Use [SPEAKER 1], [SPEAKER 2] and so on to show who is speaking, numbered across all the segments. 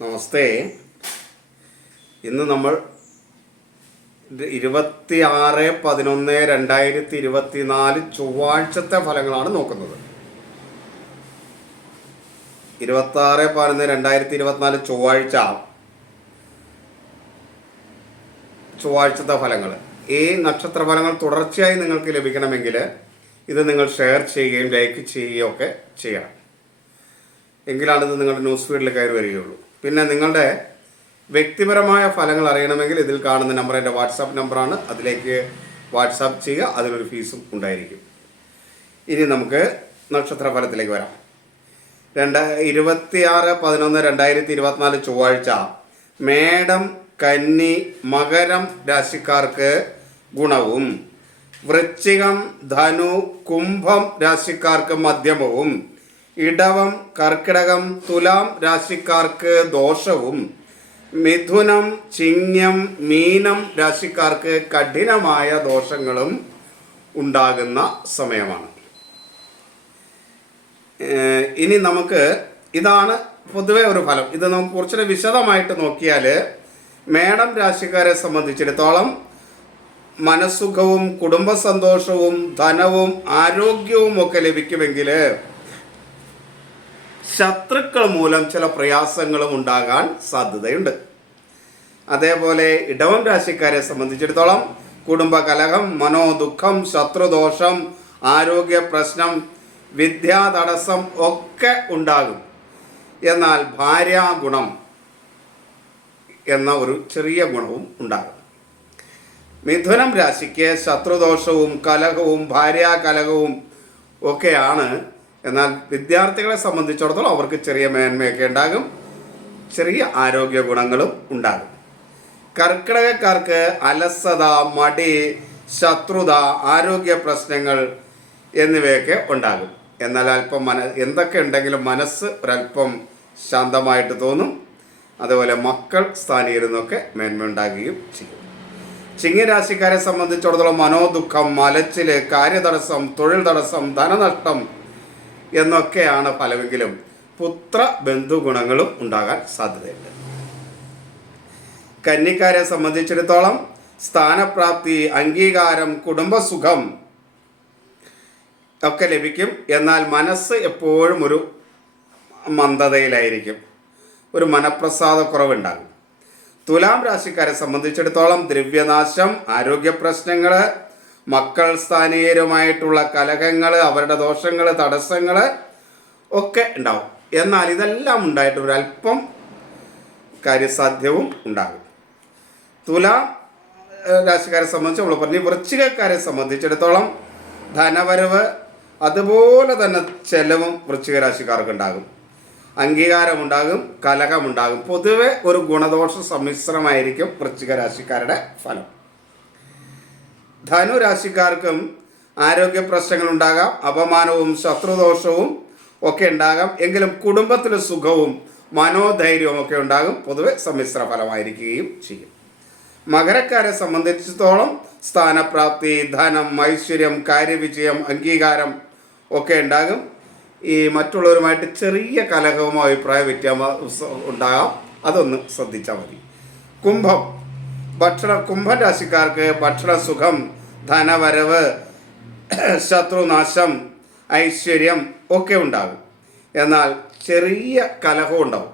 [SPEAKER 1] നമസ്തേ. ഇന്ന് നമ്മൾ ഇരുപത്തി ആറ് പതിനൊന്ന് രണ്ടായിരത്തി ഇരുപത്തി നാല് ചൊവ്വാഴ്ചത്തെ ഫലങ്ങളാണ് നോക്കുന്നത്. ഇരുപത്തി ആറ് പതിനൊന്ന് രണ്ടായിരത്തി ഇരുപത്തിനാല് ചൊവ്വാഴ്ച. ചൊവ്വാഴ്ചത്തെ ഫലങ്ങൾ. ഈ നക്ഷത്ര ഫലങ്ങൾ തുടർച്ചയായി നിങ്ങൾക്ക് ലഭിക്കണമെങ്കിൽ ഇത് നിങ്ങൾ ഷെയർ ചെയ്യുകയും ലൈക്ക് ചെയ്യുകയും ഒക്കെ ചെയ്യണം. എങ്കിലാണ് ഇത് നിങ്ങളുടെ ന്യൂസ് ഫീഡിൽ കയറി വരികയുള്ളൂ. പിന്നെ നിങ്ങളുടെ വ്യക്തിപരമായ ഫലങ്ങൾ അറിയണമെങ്കിൽ ഇതിൽ കാണുന്ന നമ്പർ എന്റെ വാട്സാപ്പ് നമ്പറാണ് അതിലേക്ക് വാട്സാപ്പ് ചെയ്യുക. അതിലൊരു ഫീസും ഉണ്ടായിരിക്കും. ഇനി നമുക്ക് നക്ഷത്ര ഫലത്തിലേക്ക് വരാം. രണ്ട് ഇരുപത്തിയാറ് പതിനൊന്ന് രണ്ടായിരത്തി ഇരുപത്തിനാല് ചൊവ്വാഴ്ച മേടം കന്നി മകരം രാശിക്കാർക്ക് ഗുണവും. വൃശ്ചികം ധനു കുംഭം രാശിക്കാർക്ക് മധ്യമവും. ഇടവം കർക്കിടകം തുലാം രാശിക്കാർക്ക് ദോഷവും മിഥുനം ചിങ്ങം മീനം രാശിക്കാർക്ക് കഠിനമായ ദോഷങ്ങളും ഉണ്ടാകുന്ന സമയമാണ്. ഇനി നമുക്ക് ഇതാണ് പൊതുവെ ഒരു ഫലം. ഇത് നമുക്ക് കുറച്ചുകൂടെ വിശദമായിട്ട് നോക്കിയാൽ മേടം രാശിക്കാരെ സംബന്ധിച്ചിടത്തോളം മനസ്സുഖവും കുടുംബ സന്തോഷവും ധനവും ആരോഗ്യവും ഒക്കെ ലഭിക്കുമെങ്കിൽ ശത്രുക്കൾ മൂലം ചില പ്രയാസങ്ങളും ഉണ്ടാകാൻ സാധ്യതയുണ്ട്. അതേപോലെ ഇടവം രാശിക്കാരെ സംബന്ധിച്ചിടത്തോളം കുടുംബ കലഹം മനോദുഃഖം ശത്രുദോഷം ആരോഗ്യ പ്രശ്നം വിദ്യാ തടസ്സം ഒക്കെ ഉണ്ടാകും. എന്നാൽ ഭാര്യാഗുണം എന്ന ഒരു ചെറിയ ഗുണവും ഉണ്ടാകും. മിഥുനം രാശിക്ക് ശത്രുദോഷവും കലഹവും ഭാര്യാകലഹവും ഒക്കെയാണ് എന്നാൽ വിദ്യാർത്ഥികളെ സംബന്ധിച്ചിടത്തോളം അവർക്ക് ചെറിയ മേന്മയൊക്കെ ഉണ്ടാകും ചെറിയ ആരോഗ്യ ഗുണങ്ങളും ഉണ്ടാകും. കർക്കിടകക്കാർക്ക് അലസത മടി ശത്രുത ആരോഗ്യ പ്രശ്നങ്ങൾ എന്നിവയൊക്കെ ഉണ്ടാകും. എന്നാൽ അല്പം മന എന്തൊക്കെ ഉണ്ടെങ്കിലും മനസ്സ് ഒരല്പം ശാന്തമായിട്ട് തോന്നും. അതുപോലെ മക്കൾ സ്ഥാനീരുന്നൊക്കെ മേന്മയുണ്ടാകുകയും ചെയ്യും. ചിങ്ങരാശിക്കാരെ സംബന്ധിച്ചിടത്തോളം മനോദുഃഖം മലച്ചിൽ കാര്യതടസ്സം തൊഴിൽ തടസ്സം ധനനഷ്ടം എന്നൊക്കെയാണ് ഫലമെങ്കിലും പുത്ര ബന്ധുഗുണങ്ങളും ഉണ്ടാകാൻ സാധ്യതയുണ്ട്. കന്നിക്കാരെ സംബന്ധിച്ചിടത്തോളം സ്ഥാനപ്രാപ്തി അംഗീകാരം കുടുംബസുഖം ഒക്കെ ലഭിക്കും. എന്നാൽ മനസ്സ് എപ്പോഴും ഒരു മന്ദതയിലായിരിക്കും. ഒരു മനപ്രസാദക്കുറവുണ്ടാകും. തുലാം രാശിക്കാരെ സംബന്ധിച്ചിടത്തോളം ദ്രവ്യനാശം ആരോഗ്യ പ്രശ്നങ്ങൾ മക്കൾ സ്ഥാനീയരുമായിട്ടുള്ള കലഹങ്ങൾ അവരുടെ ദോഷങ്ങൾ തടസ്സങ്ങൾ ഒക്കെ ഉണ്ടാവും. എന്നാൽ ഇതെല്ലാം ഉണ്ടായിട്ട് ഒരല്പം കാര്യസാധ്യവും ഉണ്ടാകും. തുലാം രാശിക്കാരെ സംബന്ധിച്ച് നമ്മൾ പറഞ്ഞു വൃശ്ചികക്കാരെ സംബന്ധിച്ചിടത്തോളം ധനവരവ് അതുപോലെ തന്നെ ചെലവും വൃശ്ചിക രാശിക്കാർക്ക് ഉണ്ടാകും. അംഗീകാരമുണ്ടാകും കലഹമുണ്ടാകും പൊതുവെ ഒരു ഗുണദോഷ സമ്മിശ്രമായിരിക്കും വൃശ്ചിക രാശിക്കാരുടെ ഫലം. ധനു രാശിക്കാർക്കും ആരോഗ്യ പ്രശ്നങ്ങൾ ഉണ്ടാകാം അപമാനവും ശത്രുദോഷവും ഒക്കെ ഉണ്ടാകാം എങ്കിലും കുടുംബത്തിലെ സുഖവും മനോധൈര്യവും ഒക്കെ ഉണ്ടാകും പൊതുവെ സമ്മിശ്ര ഫലമായിരിക്കുകയും ചെയ്യും. മകരക്കാരെ സംബന്ധിച്ചിടത്തോളം സ്ഥാനപ്രാപ്തി ധനം ഐശ്വര്യം കാര്യവിജയം അംഗീകാരം ഒക്കെ ഉണ്ടാകും. ഈ മറ്റുള്ളവരുമായിട്ട് ചെറിയ കലഹവും അഭിപ്രായ വ്യത്യാസം ഉണ്ടാകാം. അതൊന്ന് ശ്രദ്ധിച്ചാൽ മതി. കുംഭം. ഭക്ഷണ കുംഭരാശിക്കാർക്ക് ഭക്ഷണ സുഖം ധനവരവ് ശത്രുനാശം ഐശ്വര്യം ഒക്കെ ഉണ്ടാകും. എന്നാൽ ചെറിയ കലഹവും ഉണ്ടാവും.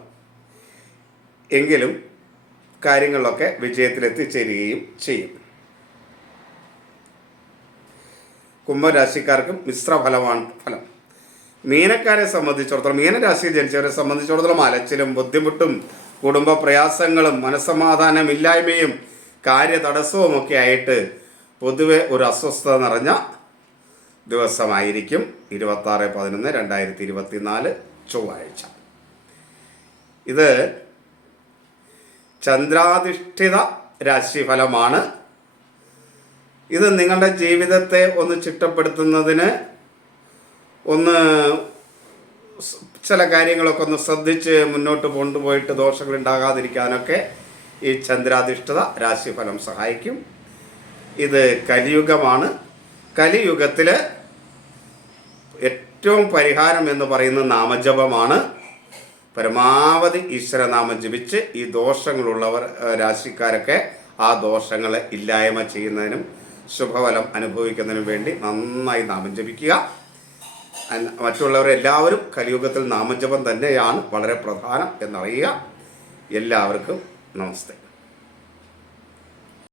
[SPEAKER 1] എങ്കിലും കാര്യങ്ങളിലൊക്കെ വിജയത്തിലെത്തിച്ചേരുകയും ചെയ്യും. കുംഭരാശിക്കാർക്കും മിശ്രഫലമാണ് ഫലം. മീനക്കാരെ സംബന്ധിച്ചിടത്തോളം മീനരാശിയിൽ ജനിച്ചവരെ സംബന്ധിച്ചിടത്തോളം അലച്ചിലും ബുദ്ധിമുട്ടും കുടുംബ പ്രയാസങ്ങളും മനസ്സമാധാനമില്ലായ്മയും കാര്യതടസ്സവും ഒക്കെ ആയിട്ട് പൊതുവെ ഒരു അസ്വസ്ഥത നിറഞ്ഞ ദിവസമായിരിക്കും ഇരുപത്താറ് പതിനൊന്ന് രണ്ടായിരത്തി ഇരുപത്തി നാല് ചൊവ്വാഴ്ച. ഇത് ചന്ദ്രാധിഷ്ഠിത രാശിഫലമാണ്. ഇത് നിങ്ങളുടെ ജീവിതത്തെ ഒന്ന് ചിട്ടപ്പെടുത്തുന്നതിന് ഒന്ന് ചില കാര്യങ്ങളൊക്കെ ഒന്ന് ശ്രദ്ധിച്ച് മുന്നോട്ട് കൊണ്ടുപോയിട്ട് ദോഷങ്ങൾ ഉണ്ടാകാതിരിക്കാനൊക്കെ ഈ ചന്ദ്രാധിഷ്ഠിത രാശിഫലം സഹായിക്കും. ഇത് കലിയുഗമാണ്. കലിയുഗത്തിൽ ഏറ്റവും പരിഹാരം എന്ന് പറയുന്ന നാമജപമാണ്. പരമാവധി ഈശ്വരനാമം ജപിച്ച് ഈ ദോഷങ്ങളുള്ളവർ രാശിക്കാരൊക്കെ ആ ദോഷങ്ങളെ ഇല്ലായ്മ ചെയ്യുന്നതിനും ശുഭഫലം അനുഭവിക്കുന്നതിനും വേണ്ടി നന്നായി നാമം ജപിക്കുക. മറ്റുള്ളവരെല്ലാവരും കലിയുഗത്തിൽ നാമജപം തന്നെയാണ് വളരെ പ്രധാനം എന്നറിയുക. എല്ലാവർക്കും നമസ്തേ